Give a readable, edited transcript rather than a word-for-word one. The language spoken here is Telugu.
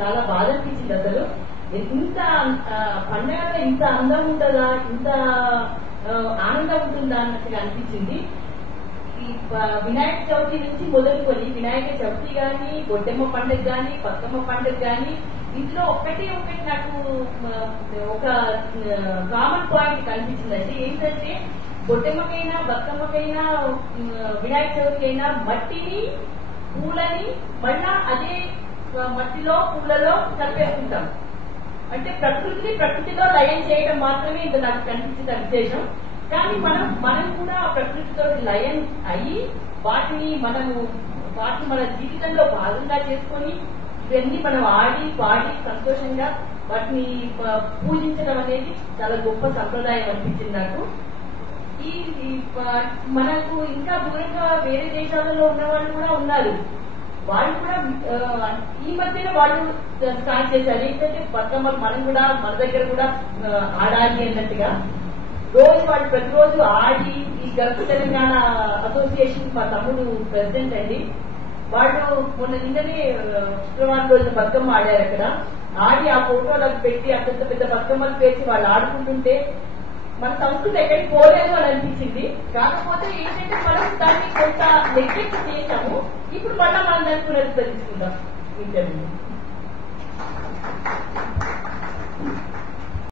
చాలా బాధ అనిపించింది. అసలు ఇంత పండగ ఇంత అందం ఉంటుందా, ఇంత ఆనందం ఉంటుందా అన్నట్టుగా అనిపించింది. ఈ వినాయక చవితి నుంచి మొదలుకొని వినాయక చవితి గాని, బొడ్డెమ్మ పండుగ గాని, బతుకమ్మ పండుగ గాని, ఇందులో ఒకటి నాకు ఒక కామన్ పాయింట్ కనిపించిందండి. ఏంటంటే బొడ్డెమ్మకైనా, బతుకమ్మకైనా, వినాయక చవితికైనా మట్టిని, పూలని మళ్ళా అదే మట్టిలో, పూలలో కలిపేసుకుంటాం. అంటే ప్రకృతిలో లయం చేయడం మాత్రమే ఇది నాకు కనిపించిన విశేషం. కానీ మనం కూడా ప్రకృతితో లయం అయ్యి వాటిని మన జీవితంలో భాగంగా చేసుకొని ఇవన్నీ మనం ఆడి పాడి సంతోషంగా వాటిని పూజించడం అనేది చాలా గొప్ప సంప్రదాయం అనిపించింది నాకు. మనకు ఇంకా దూరంగా వేరే దేశాలలో ఉన్న వాళ్ళు కూడా ఉన్నారు. వాళ్ళు కూడా ఈ మధ్యన వాళ్ళు స్టార్ట్ చేశారు. ఏంటంటే బతుకమ్మలు మనం కూడా మన దగ్గర కూడా ఆడాలి అన్నట్టుగా వాళ్ళు ప్రతిరోజు ఆడి, ఈ గల్ఫ్ తెలంగాణ అసోసియేషన్ మా తమ్ముడు ప్రెసిడెంట్ అండి. వాళ్ళు నిన్ననే శుక్రవారం రోజు బతుకమ్మ ఆడారు. అక్కడ ఆడి ఆ ఫోటోలకు పెట్టి ఆ పెద్ద పెద్ద బతుకమ్మలు పేర్చి వాళ్ళు ఆడుకుంటుంటే మన సంస్కృతి ఎక్కడికి పోలేదు అని అనిపించింది. కాకపోతే ఏంటంటే మనం దాన్ని కొంత నెగ్లెక్ట్ చేశాము. ఇప్పుడు మళ్ళా మనం దాన్ని పునరుద్ధరించుకుందాం.